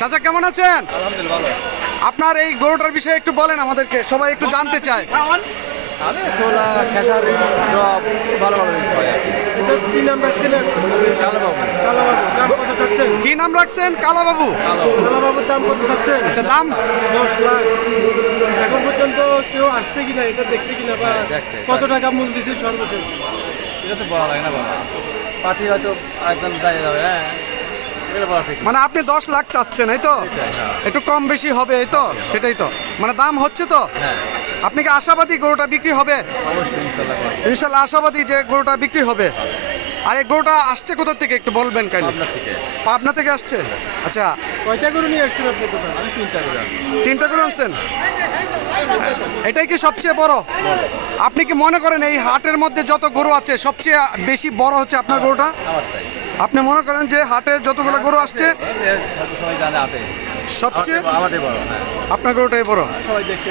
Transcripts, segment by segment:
চাচা কেমন আছেন? আলহামদুলিল্লাহ ভালো আপনার এই গরুটার বিষয়ে একটু বলেন আমাদেরকে সবাই একটু জানতে চায়। আমি ছোলা খেসারি জব ভালো ভালো কি নাম রাখছিলেন? কালো কালাবাবু দাম কত চাচ্ছেন? কি নাম রাখছেন? কালাবাবু। কালাবাবুর দাম কত চাচ্ছেন? আচ্ছা দাম? দশ লাখ। এখন পর্যন্ত কেউ আসছে কিনা এটা দেখছে কিনা বা হ্যাঁ, কত টাকা মূল দিছে সর্বশেষ? এটা তো বলা লাগে না বাবা। পার্টি হয়তো একদম যাই যাবে হ্যাঁ। মানে আপনি দশ লাখ চাচ্ছেন এই তো? হ্যাঁ। একটু কম বেশি হবে এই তো? সেটাই তো। মানে দাম হচ্ছে তো? হ্যাঁ। আপনি কি আশাবাদী গরুটা বিক্রি হবে? ইনশাল্লাহ আশাবাদী যে গরুটা বিক্রি হবে। আর এই গরুটা আসছে কোথা থেকে একটু বলবেন কাইন্ডলি? পাবনা থেকে। আসছে? আচ্ছা। কয়টা গরু নিয়ে আসছেন তিনটা গরু আনছেন? এটাই কি সবচেয়ে বড়? আপনি কি মনে করেন এই হাটের মধ্যে যত গরু আছে সবচেয়ে বেশি বড় হচ্ছে আপনার গরুটা? আপনি মনে করেন যে হাটে যতগুলো গরু আসছে জানে সবচেয়ে? আমাদের বড় হ্যাঁ। আপনার গরুটাই বড়? সবাই দেখতে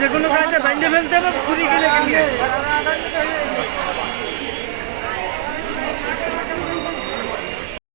যে কোনো কাজে বাইন্ডে ফেলতে হবে ফুরি গেলে